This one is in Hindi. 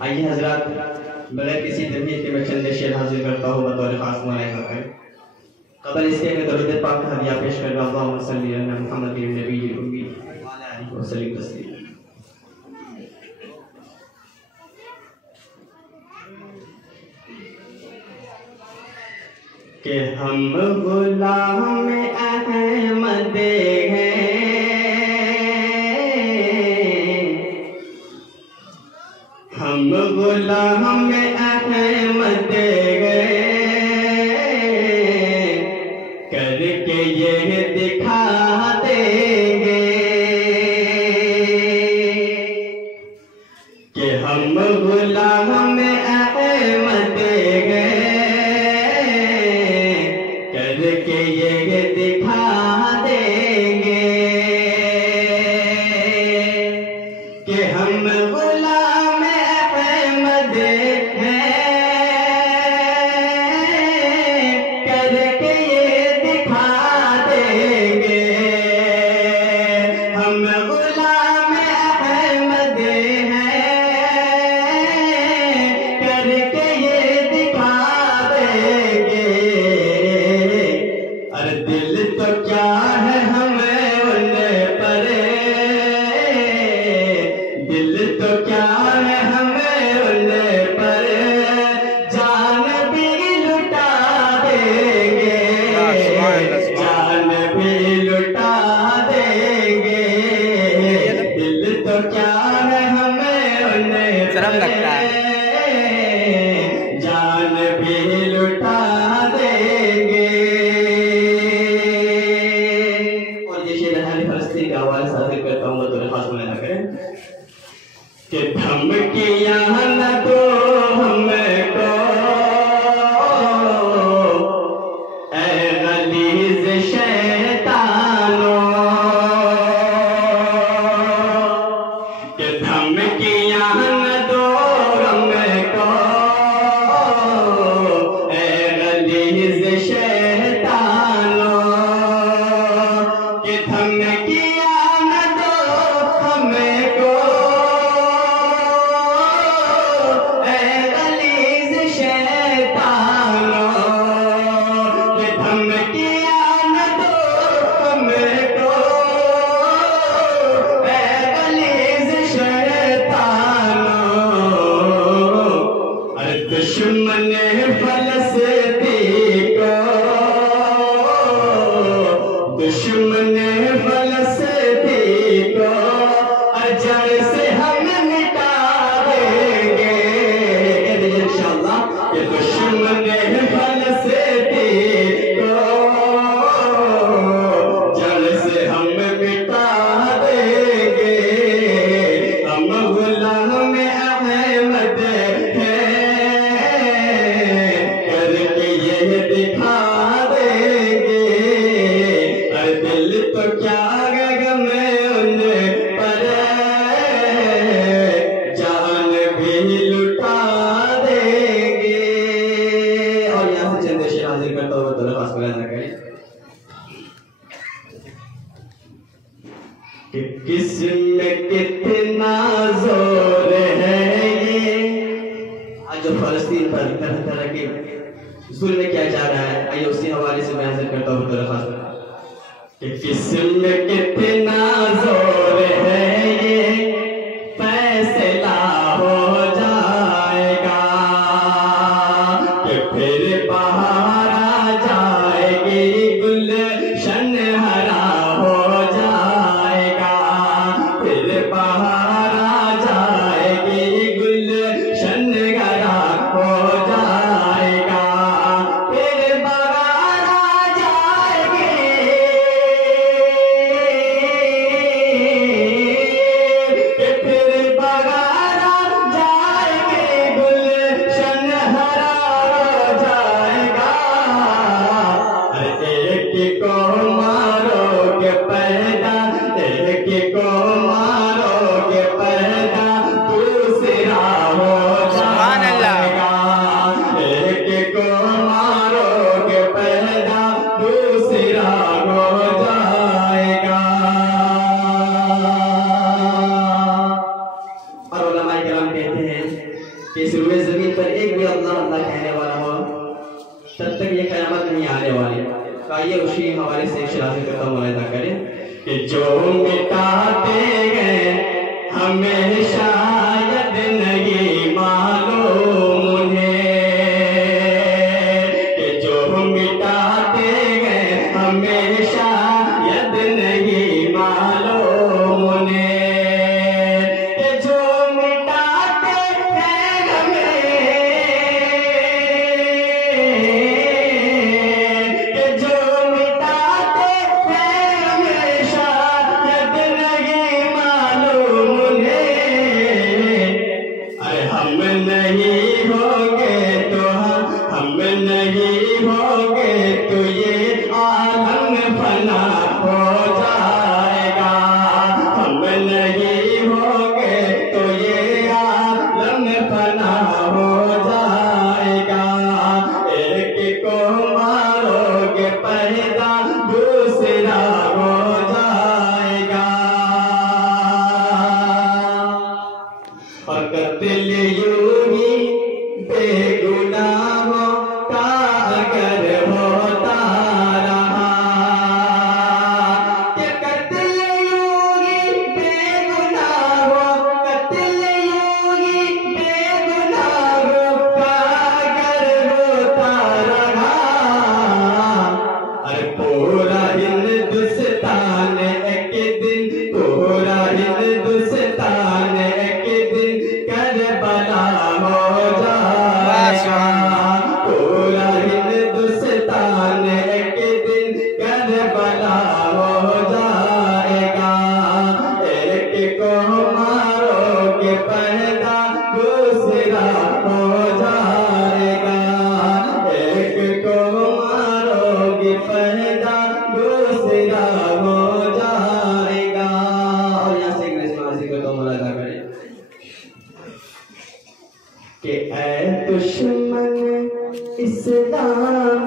आइए हजरात, बगैर किसी तमहीद के मैं चंद शेर हाजिर करता हूँ बतौर खास मौलाना का। कबल इसके मैं दरूद पाक का हदिया पेश कर रहा हूँ। अल्लाहुम्मा सल्ली अला मुहम्मदिन नबिय्यिल उम्मी व अला आलिहि व सल्लिम तस्लीमा। कि हम गुलाम अहमद हैं, हम गुलाम अहमद हैं, करके ये दिखा देंगे कि हम गुलाम अहमद हैं, करके ये दिखा देंगे कि हम गुलाम अहमद हैं, करके ये दिखा देंगे। हम गुलाम अहमद हैं, करके ये दिखा देंगे। अरे दिल तो क्या है हमें उन पर, दिल तो क्या है हमें उन पर, जान भी लुटा देंगे, जान भी लुटा देंगे। दिल तो क्या है हमें उन पर, जान भी लुटा देंगे। और ये शेर फलस्तीन का हवाले हाजिर करता हूँ बतौर खास मौलाना करें कि धमकियां न दो हमको ऐ गलीज़ शैतानों, कि धमकियां न दो हमको ऐ गलीज़ शैतानों, कि धमकियां न दो हमको ऐ गलीज़ शैतानों, कि धमकियां न दो हमको ऐ गलीज़ शैतानों। अरे दुश्मन फलस्तीन को, दुश्मन फलस्तीन को जड़ से हम मिटा देंगे इंशाअल्लाह। ये दुश्मन फलस्तीन को जड़ से हम मिटा देंगे। हम गुलाम अहमद हैं, करके ये दिखा देंगे। अरे दिल तो क्या गम उन पर, जान भी लुटा देंगे। और यहाँ से चंद शेर हाजिर करता हुआ तो खास बयान करें कि किसमें कितना जोर है ये। आज जो फलस्तीन पर तरह तरह के जुल्म किया जा रहा है, आइए उसी हवाले से मैं हाजिर करता हूँ तो खास कि किसमें कितना जोर है ये, फैसला हो जाएगा कि फिर बाहर आ जाएगी, गुलशन हरा हो जाएगा, फिर बाहर आ जाएगी, गुलशन हरा हो जाएगा, फिर बाहर आ जाएगी, फिर बाहर आ जाएगी, गुलशन हरा हो जाएगा। अरे एक को मारोगे पैदा, एक को मारोगे पैदा, दूसरा हो जाएगा। एक को मारोगे पैदा, दूसरा हो जाएगा। और उलमाए किराम कहते हैं कि इस रूए ज़मीन पर एक भी अल्लाह अल्लाह कहने वाला हो, तब तक ये क़यामत नहीं आने वाली। तो आइए उसी हवाले से शराफ़त करता हूँ मुलाहिज़ा करें कि जो मिटाते गए हमें शायद नहीं मालूम उन्हें, कि जो मिटाते गए हमें शायद नहीं मालूम उन्हें, कि जो मिटाते हैं हमें, कि जो मिटाते हैं हमें शायद नहीं मालूम उन्हें। अरे हम नहीं होंगे तो हम नहीं होंगे तो ये आलम फना हो जाएगा, हम नहीं होंगे तो ये आलम फना हो जाएगा। एक को मारोगे पैदा दूसरा हो जाएगा, और कत्ल यूं ही बेगुनाहों का अगर होता रहा, कि कत्ल यूं ही बेगुनाहों, कत्ल यूं ही बेगुनाहों का अगर होता रहा। अरे पूरा हिंदुस्तान एक दिन, पूरा हिंदुस्तान एक दिन करबला हो जाएगा, पूरा हिंदुस्तान एक दिन करबला हो जाएगा। एक को मारोगे पैदा दूसरा हो जाएगा, एक को मारोगे पैदा दूसरा हो जाएगा। और यहाँ से इंग्लिश में हासिल करता हूँ मुलाहिज़ा करें कि ऐ दुश्मन इस्लाम